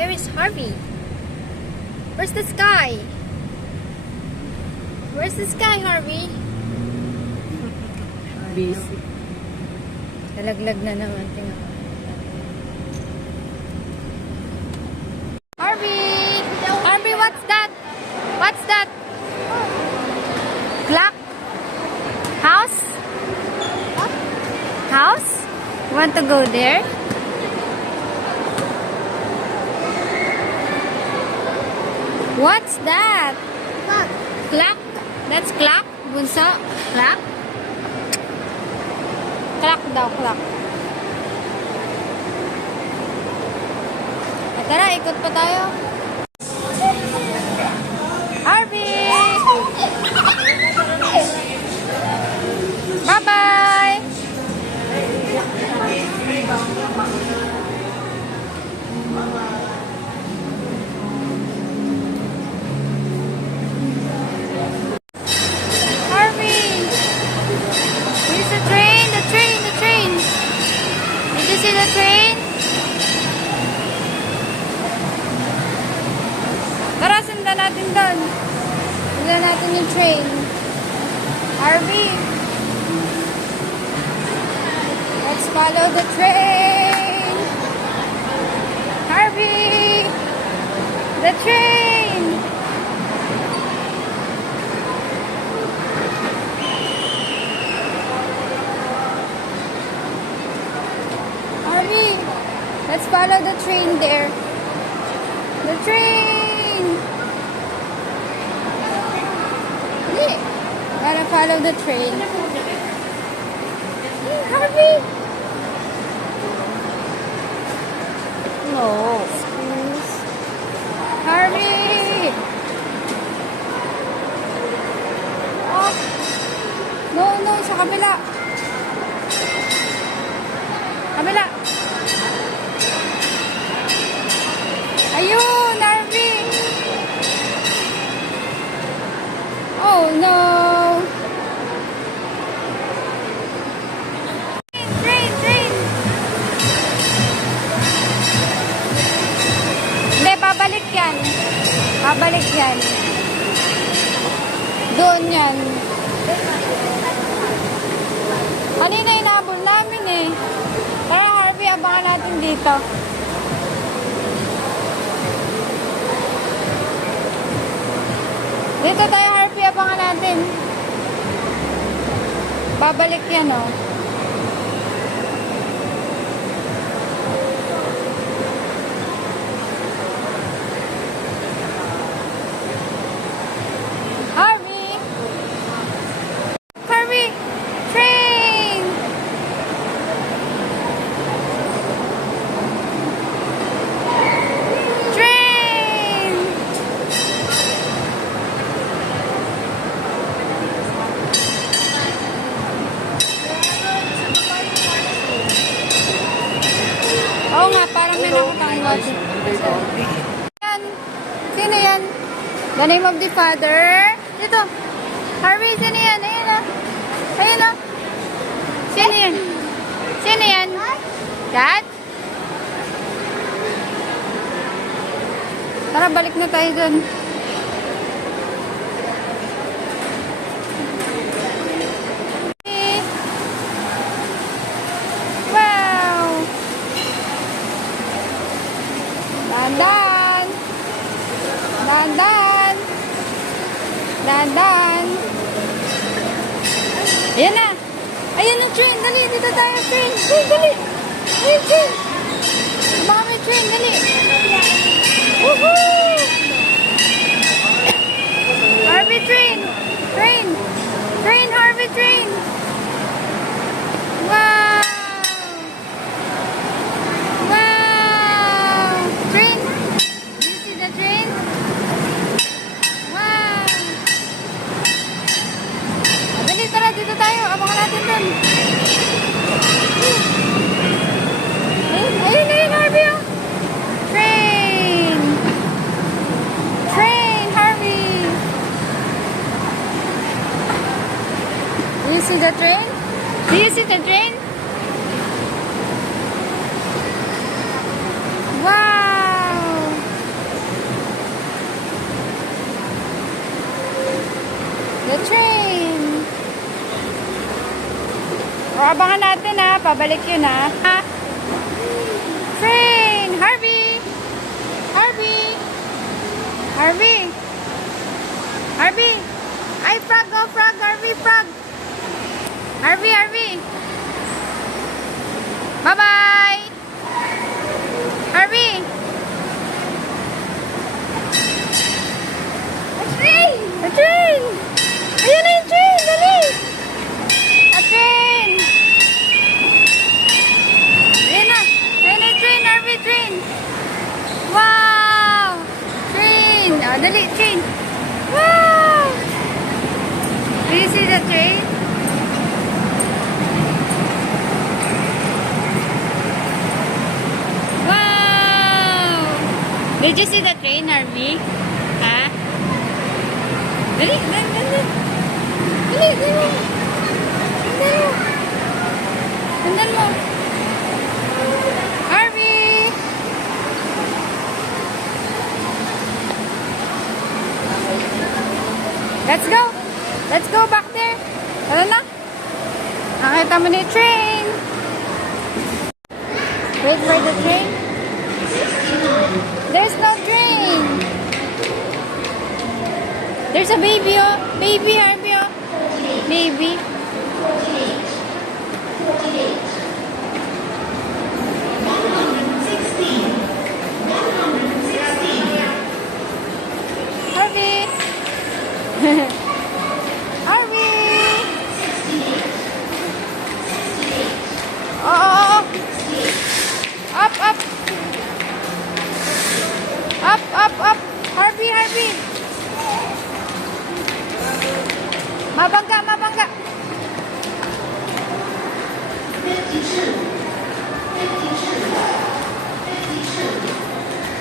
Where is Harvey? Where's the sky? Where's the sky, Harvey? Busy. Nalaglag na naman. Tingnan mo. Harvey! Harvey, what's that? What's that? Clock? House? House? You want to go there? What's that? Clock. Clock? That's clock? Bunso? Clock? Clock daw, clock. Tara, ikot pa tayo. Harvey! Bye-bye! Harvey! Here's the train, the train, the train. Did you see the train? Tara, sundan natin doon. Sundan natin yung train. Harvey! Let's follow the train! Harvey! The train! Harvey! Let's follow the train there. The train! Yeah. Gotta follow the train. Harvey! No. Excuse. Harvey! Oh. No, no. Sa kabila. Kabila. Ayun, Harvey! Oh, no! Train, train! Hindi, babalik yan. Babalik yan. Doon yan. Kanina inabol namin eh. Tara, Harvey, abangan natin dito. Dito tayo, Harvey, abangan natin. Babalik yan, oh. Harvey! Harvey! Train! Train! Oo nga, parang may nakapangwag. Yan. Sino yan? The name of the Father. Dito. Harvey, sino yan? Ayun na. Ayun na. Sino yan? Sino yan? Dad? Tara, balik na tayo dun. Wow! Dandan! Dandan! Dandan! Ayan na! Ayan ang train! Dali! Dito tayo! Train! Train! Dali! Ayan train! Baka may train! Dali! Woohoo! Harvey train! Train! Train! Harvey train! Wow! Wow! Train! Do you see the train? Wow! Dali, tara, dito tayo. Abangan natin dun. Ayun, ayun, Harvey, oh. Train! Train, Harvey! Abangan natin ha. Pabalik yun ha. Train! Harvey! Harvey! Harvey! Harvey! Ay, frog! Oh, frog! Harvey, frog! Harvey, Harvey! Bye-bye! Harvey! A train! A train! Ayan na yung train! Dali! A train! Ayan na! Ayan na yung train! Harvey, train! Wow! Train! Oh, dali! Train! Wow! Do you see the train? Wow! Did you see the train, Harvey? Ha? Dali! Dali! Dali! Dali! Dali! Tandaan mo! Harvey! Let's go! Let's go back there! Tara na! Nakita mo na yung train! Wait for the train. There's no train! There's a baby, oh! Baby, Harvey, oh! Baby. Harvey! Harvey! Oh, oh, oh! Up, up! Up, up, up! Harvey, Harvey! Mabangga, mabangga!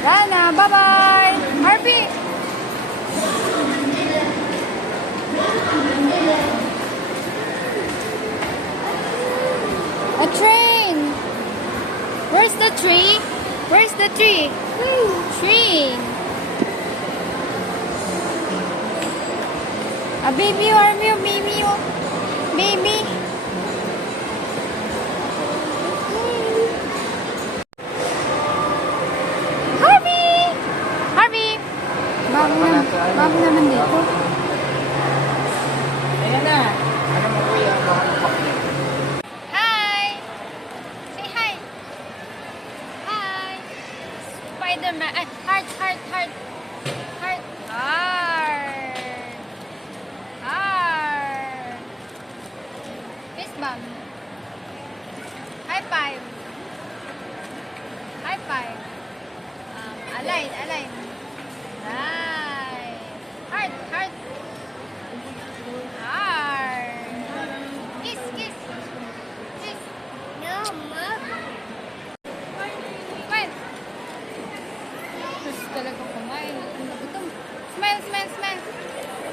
Rana, bye-bye! Harvey! A train! Where's the tree? Where's the tree? Train! A baby, Harvey, baby, oh. Baby. Harvey! Harvey! Bago naman dito. Ayan na. Ano mo kuya? Hi! Say hi! Hi! Spider-Man. Ay, heart, heart, heart. Heart. Heart. Heart. Fist bump. High five. High five. Align, align. Nice. Heart, heart. Heart. Kiss, kiss. Kiss. No, Mom. Smile. Gusto talaga kumain. Gutom. Smile, smile, smile.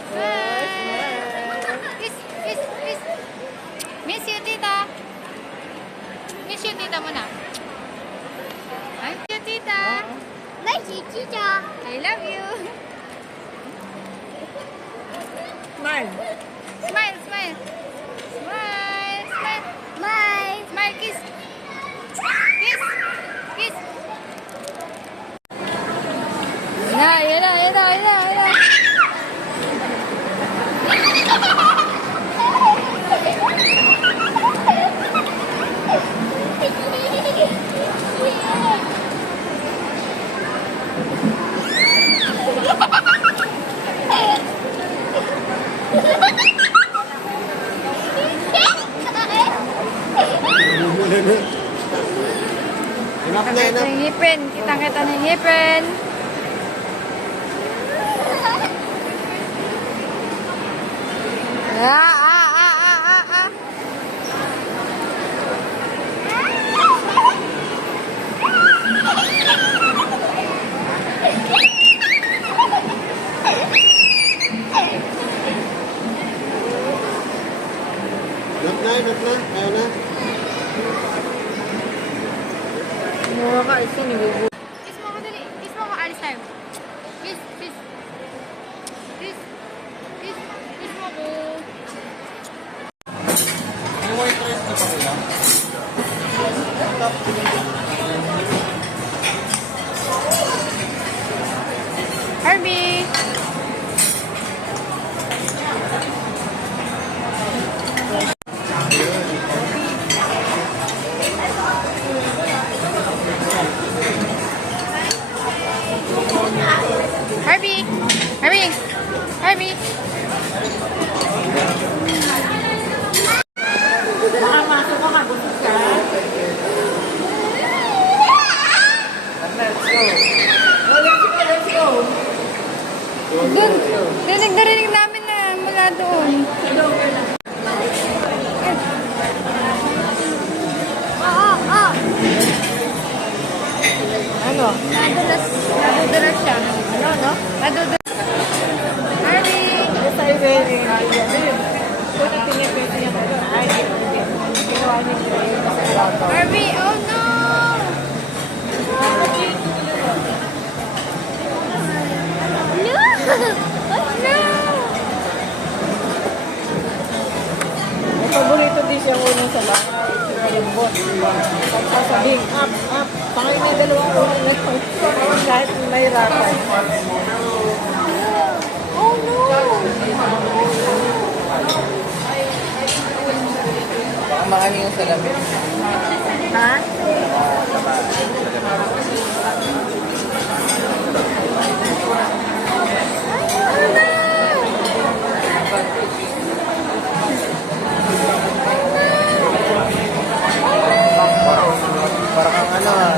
Smile. Kiss, kiss, kiss. Miss you, tita. Miss you, tita mo na. Ay, miss you, tita. Miss you, tita. I love you. Smile. Smile, smile. Smile, smile. Smile. Smile, kiss. Kiss. Kiss. Yan na, yan na, yan na, yan na. Enough na, Kita enough. ng ngipin. Kitang-kita ng ngipin. Ah. Enough na, enough na. Ayaw na. Mura ka, isa nibubu. Kiss mo ako dali. Kiss mo ako, alis tayo. Kiss, kiss. Kiss. Kiss. Kiss mo ako. May white rice na pa kuya? Harvey! Harvey! Harvey! Harvey! Nakamasok ka, gusto ka. Let's go. Oh, let's go. Doon, narinig namin na mula doon. Ano? Nadudulas siya. Ano, no? Nadudulas. Harvey! Yes, I very. Kung tinipid niya kayo, ay, ginawa niya yung kasalanan. Harvey, oh no! No! Oh no! Ang paborito din siya unang sa bahay. Malambot. Sasabihin, up. Pangay may dalawang unang nito. Kahit may rapan. Oh no! Mahal yung salamin. Ha? Parang ang ano ah.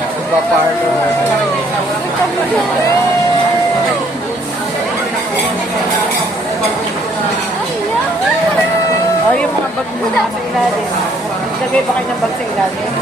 Nagpa-parlo. Oh, yung mga bag mo na sa ilalim. Lagay ba kayo ng bag sa ilalim?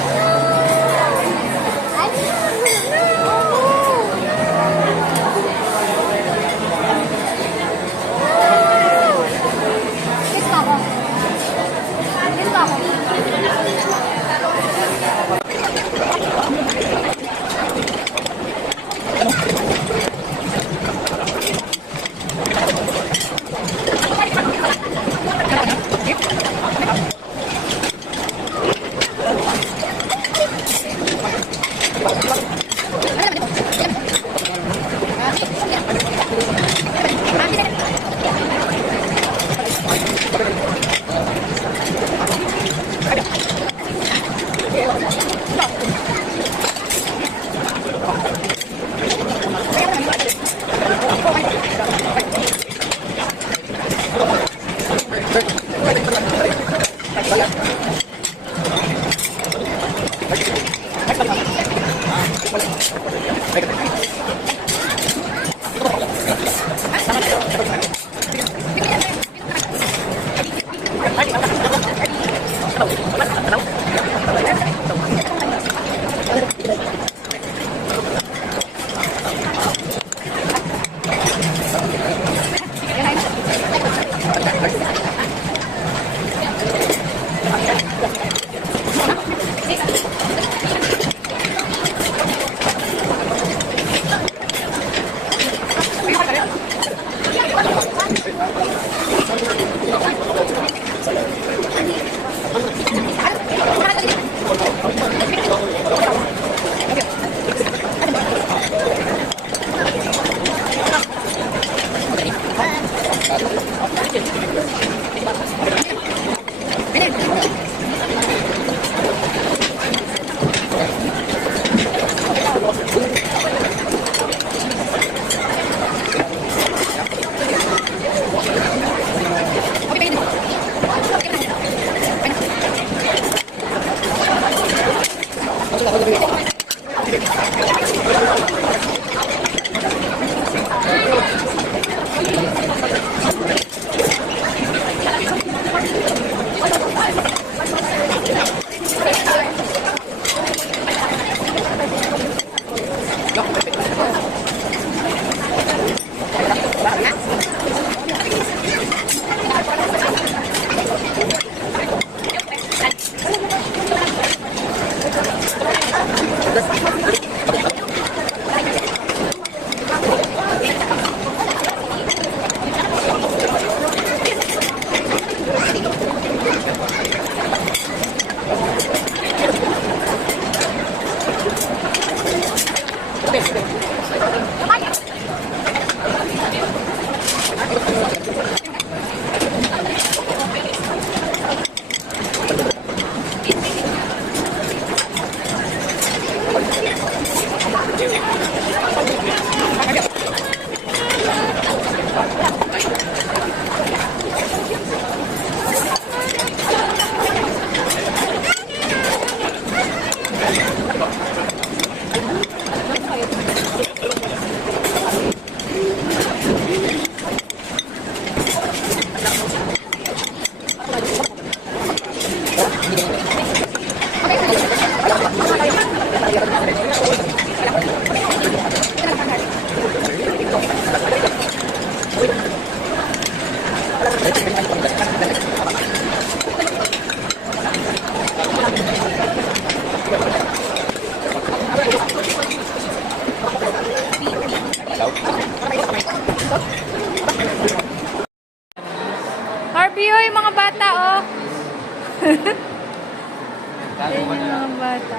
Ayan yung mga bata.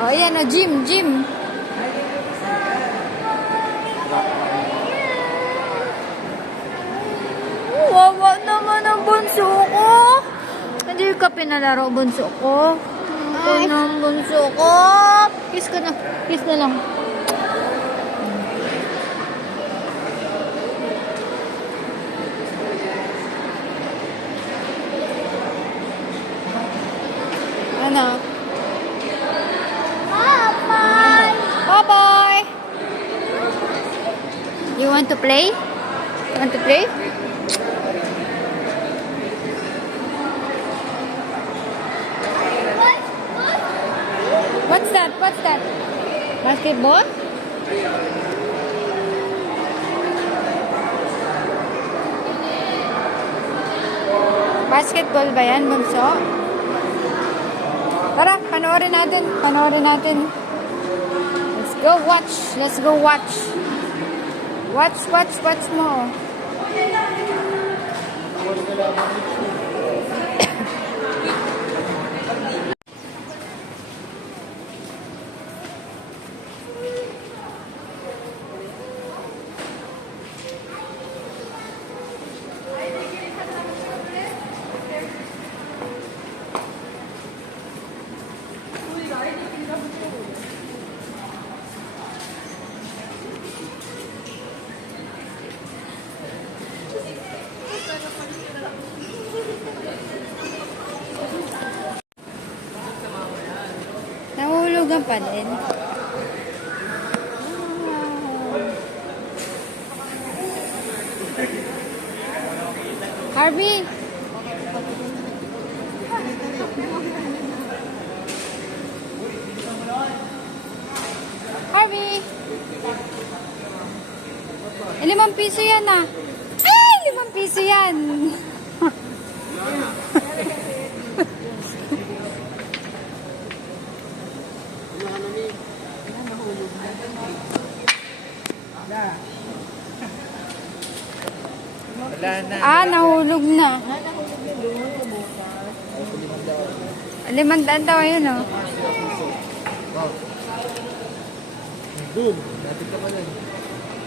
Oh, ayan o, gym, gym. Wawa naman ang bunso ko. Hindi ka pinalaro, bunso ko. Ito na ang bunso ko. Kiss ka na. Kiss na lang. Ano? Bye-bye. Bye-bye. You want to play? You want to play? What's that? What's that? Basketball? Basketball ba yan, bunso? Tara, panoorin natin. Panoorin natin. Let's go watch. Let's go watch. Watch, watch, watch mo. Nahulugan pa din. Harvey! Harvey! 5 piso yan ah. Ay! 5 piso yan. Wala na. Ah, nahulog na. 500 daw yun oh. Boom! Natin ka pala.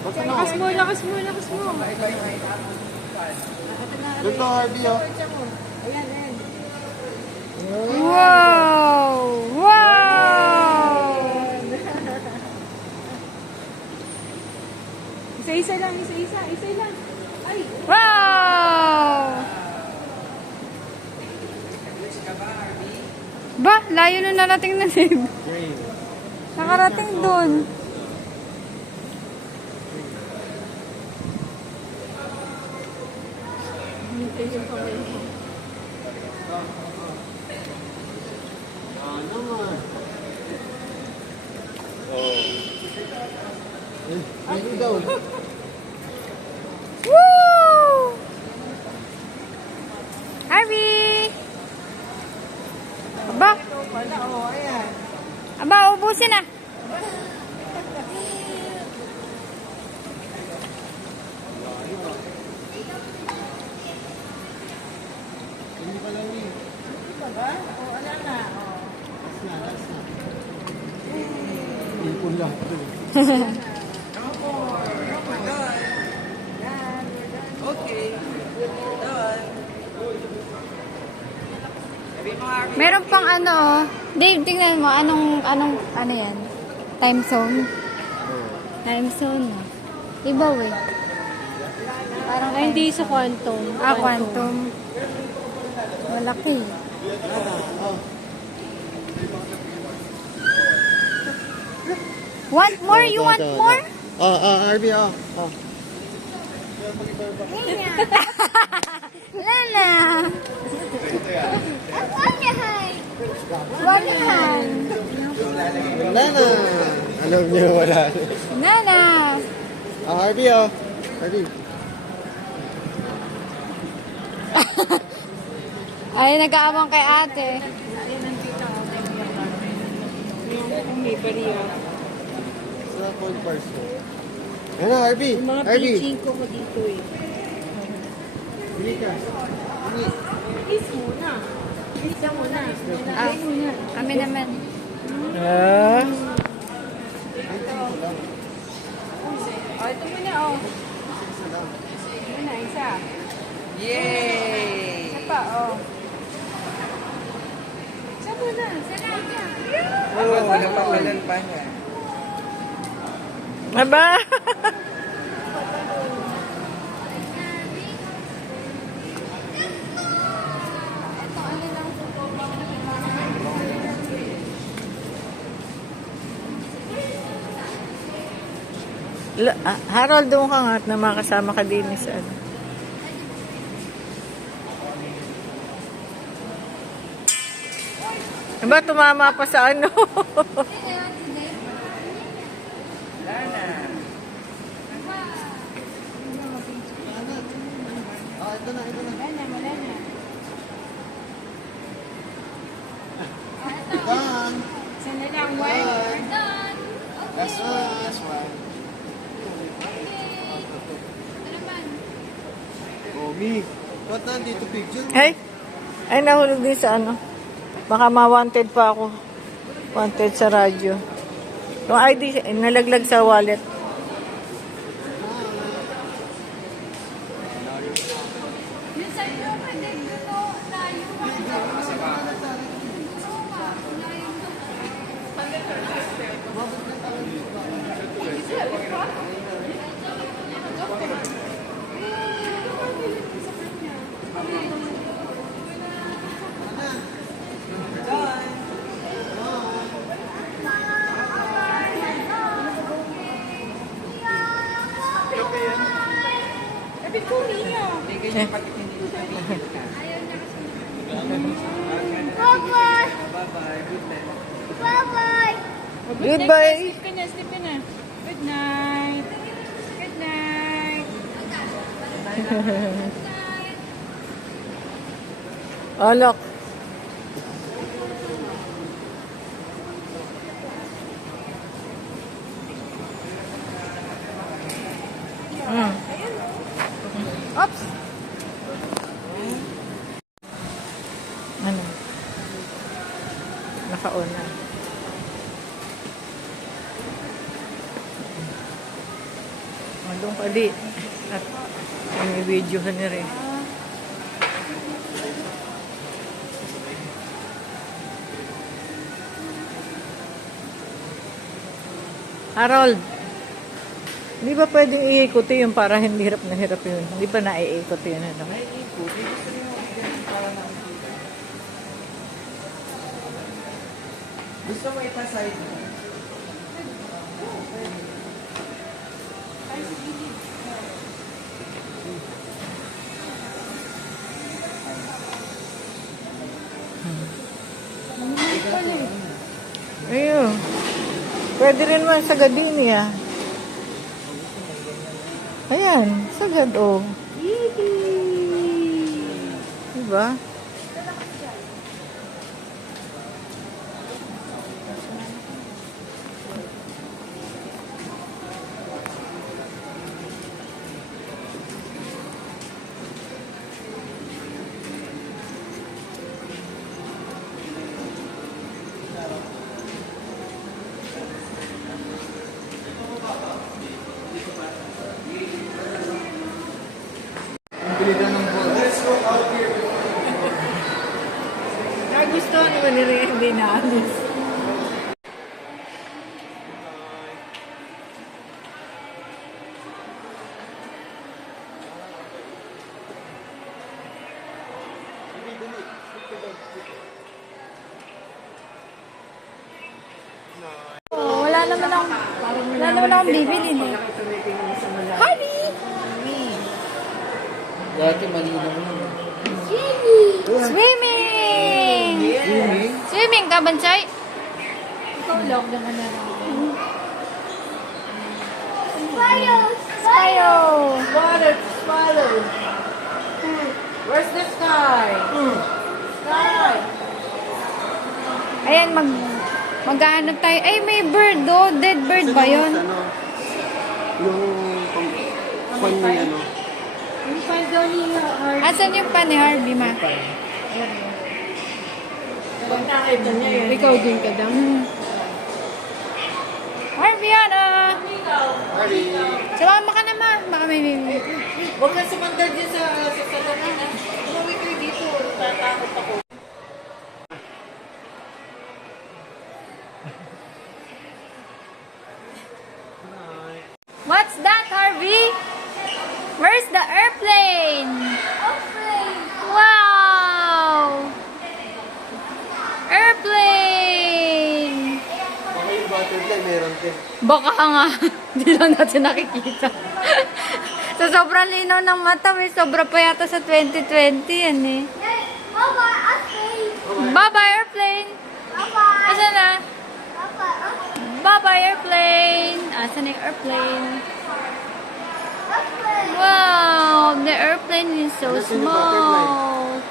Lakas mo, lakas mo, lakas mo. Doon to, Harvey, oh. Ayan, ayan. Wow! Wow! Isa-isa lang, isa-isa, isa lang. Ay! Wow! Ba, layo na narating na Dave. Nakarating doon. Ano daw? Woo! Harvey! Aba, Wala, oh, ayan. aba, ubusin na. Hindi pa lang eh. Ito ba? Oh, wala na. Oh. Last na. Ipon lang. Meron pang ano, Dave, tingnan mo, ano yan? Time zone? Time zone, no? Iba, eh. Parang Ay, hindi sa quantum. Ah, quantum. Malaki. Want more? You want more? Harvey, oh. Lala! One hand. Wala na. Alam niyo, wala na. Nana! Harvey, oh. Harvey. Ay, nag-aawang kay ate. May bariya. Sa cold person. Ano, Harvey? Yung mga Harvey. pitching ko dito eh. Bili ka. Bili. Kiss muna. Ah, kami naman. Ah. Oh, ito muna, oh. Muna, isa. Yay! Isa pa, oh. Isa muna, salamat. Oh, napapalan pa niya. Aba! Ito, ano lang. Harold, doon ka nga at na makasama ka din sa ano. Diba, tumama pa sa ano? Wala na, wala na. Done. Isa na lang, one. We're done. That's us. One. Ito naman. Oh, me. Ba't nandito picture? Ay, nahulog din sa ano. Baka ma-wanted pa ako. Wanted sa radyo. Yung ID, nalaglag sa wallet. Yung sa'yo, pwede dito, layo. Goodbye. Sleep ka na, sleep ka na. Good night. Good night. Alok. Oops. Ano? Naka-on na. Doon ka di. At may video ka na rin. Harold, hindi ba pwedeng iikuti yung para hindi hirap na hirap yun? Hindi ba naiikot yun? Ano? Gusto mo ipaside mo? Ayun. Pwede rin naman sa gardenia. Ayan, sagad oh. Diba? Bilitan ng ball. Let's go out here. Nagustuhan ko ni Ray, hindi na alis. Oh, wala naman akong bibili eh. Honey! Dati malinaw yun. Swimming! Swimming ka, Bansay? Ikaw lang naman na lang. Spayo! Swallow. Where's the sky? Sky. Ayan, maghahanap tayo. Ay, may bird do. Dead bird ba yun? Ano? Yung pan ni ano? Asan yung pan ni Harvey, ma? Pagkakita niya yun. Ikaw din ka daw. Harviana! Sumama ka naman. Baka may mimi. Huwag ka sumandal dyan sa salanan, ha? Umuwi kayo dito. Tatakot ako. What's that, Harvey? Where's the airplane? Wow! Airplane! Baka yung butterfly meron din. Baka nga, hindi lang natin nakikita. Sa sobrang linaw ng mata, may sobra pa yata sa 2020 yan eh. Bye-bye, airplane! Asan na? Bye-bye, airplane! Asan yung airplane? Wow! The airplane is so Asan yung small.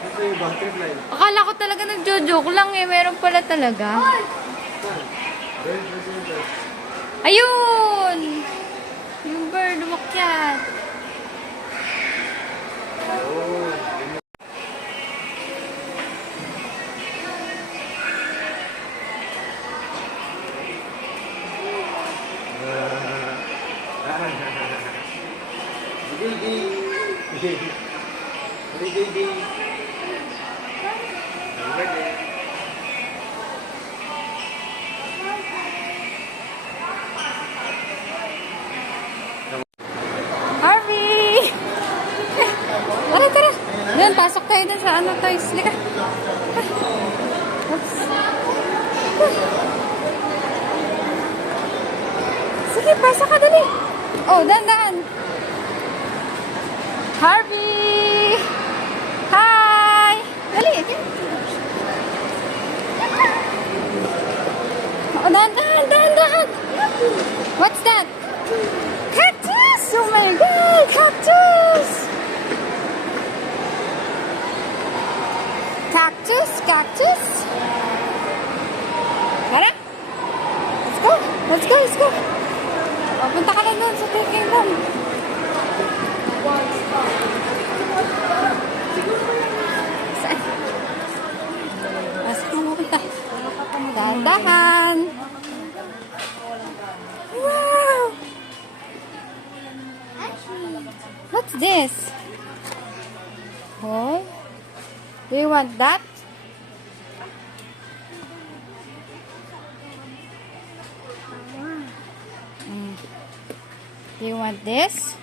Ito yung butterfly. Akala ko talaga nagjo-joke lang eh. Meron pala talaga. Ayun! Yung bird umakyat. Harvey! Tara, tara. Doon, pasok tayo dun sa ano, toys. Lika. Oops. Sige, pasok ka dali. Oh, dahan-dahan. Harvey! Hi! Dali, again. Oh, dahan-dahan, dahan-dahan. What's that? Cactus! Oh my God! Cactus! Cactus? Cactus? Tara! Let's go! Let's go! Let's go! Oh, punta ka na doon sa Toy Kingdom. Saan? Saan mo punta? Dahan-dahan! Wow! What's this? Oh? Do you want that? Do you want this?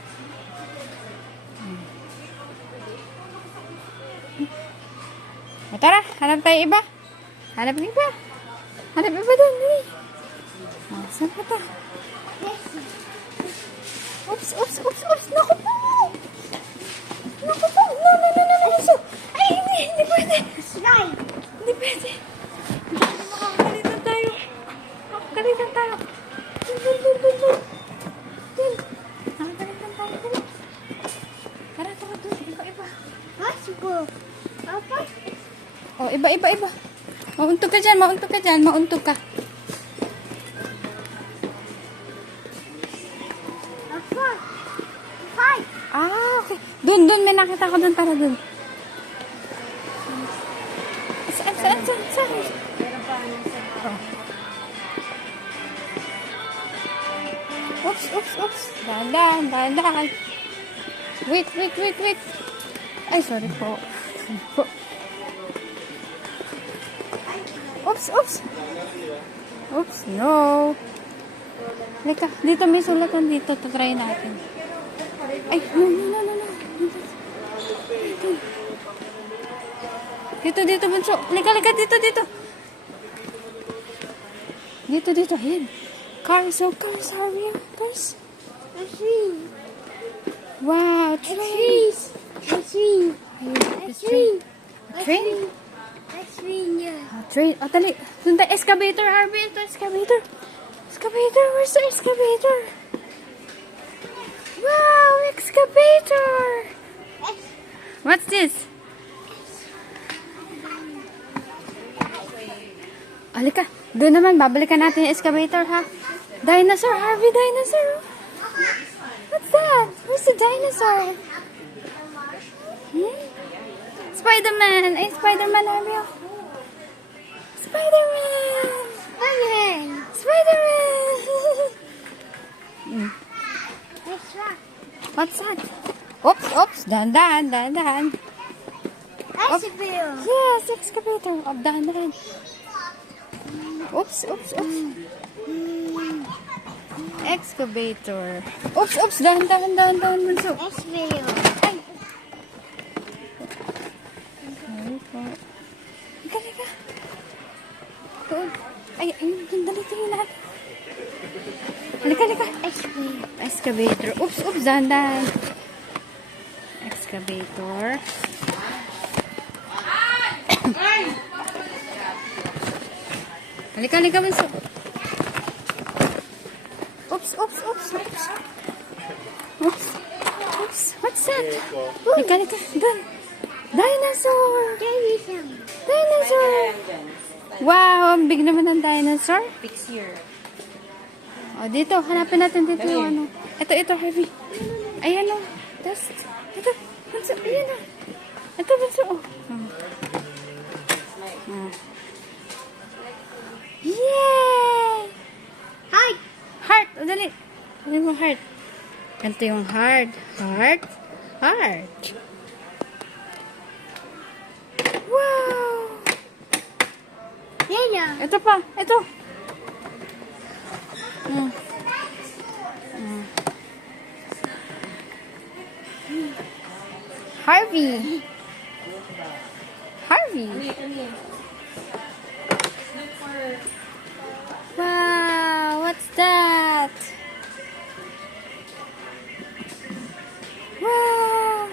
O tara, hanap tayo iba. Hanap iba. Hanap iba doon. Oh, saan pa ta? Oops, oops, oops, oops. Naku po! Naku po! No, no, no, no, no. So, ay, hindi pwede. Hindi pwede. Makakalitan tayo. Makakalitan tayo. Dun, dun, dun, dun, dun. Dun. Makakalitan tayo. Dun. Tara, tara, dun. Iba, iba. Oh, iba, iba, iba. Mauntog ka dyan, mauntog ka dyan, mauntog ka. Ah, okay. Dun, may nakita ko dun, para dun. Saan, saan, saan, saan? Oh. Oops, oops, oops. Dahan, dahan. Wait. Ay, sorry po. Oops, no. Lika, dito may sulatan dito. Try natin. Ay, no. Dito, bunso. Lika, dito. Dito, ayan. Cars, hurry up, cars. Wow, trees. A tree. Train. Oh, dali. Doon tayo. Excavator, Harvey. Ito, excavator. Where's the excavator? Wow, excavator. What's this? Alika. Doon naman, babalikan natin yung excavator, ha? Dinosaur, Harvey, dinosaur. What's that? Where's the dinosaur? Spider-Man! Ay, Spider-Man, Ariel. Spider-Man! Spider-Man! Mm. What's that? Oops. Dahan. Excavator. Yes, excavator. Dahan. Oops. Excavator. Oops. Dahan. Bunso. Excavator. Ay. Sorry po. Halika. Doon. Ay, dali natin. Halika. Excavator. Oops. Dahan. Excavator. Halika, Bunso. Oops. What's that? Halika. Doon. Dinosaur. Wow, ang big naman ng dinosaur. Fix here. O, dito. Hanapin natin dito yung ano. Ito, Harvey. Ayan o. Dust. Ito, Bunso. Ayan o. Ito, Bunso. Yay! Heart. O, dali. Dali mo heart. Ganito yung heart. Heart. Wow! Ito pa. Ito. Harvey. Wow, what's that? Wow.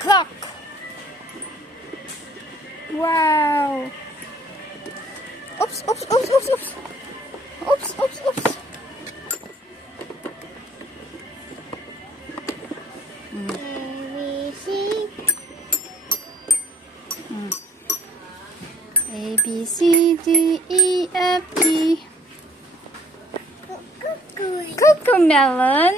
Clock. Wow. Oops. A, B, C, D, E, F, G. Cocomelon.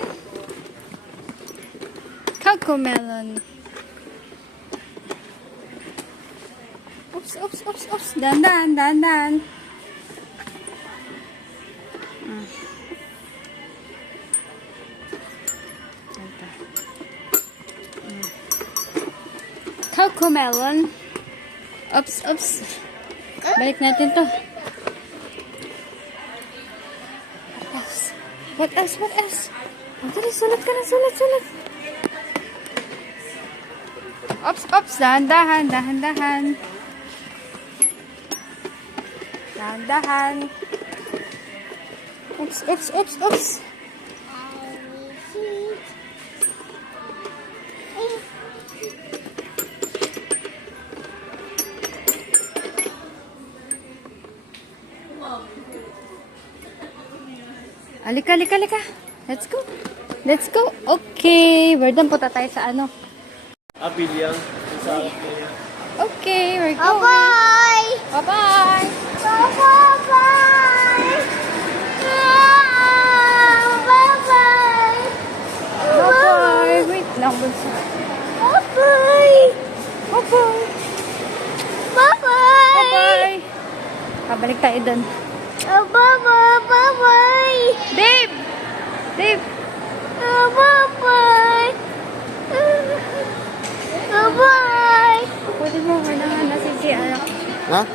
Oops. Dahan. Cocomelon. Oops. Balik natin to. What else? Dali, sulat ka na, sulat. Oops. Dahan. Oops. Halika. Let's go. Okay, we're done. Punta tayo sa ano. Apilyang. Okay, we're going. Bye. Bye-bye. Bye-bye. Wait lang, Bunso. Bye-bye. Pabalik tayo dun. Dave! Pwede mo, wala na. Sige, anak. Ha?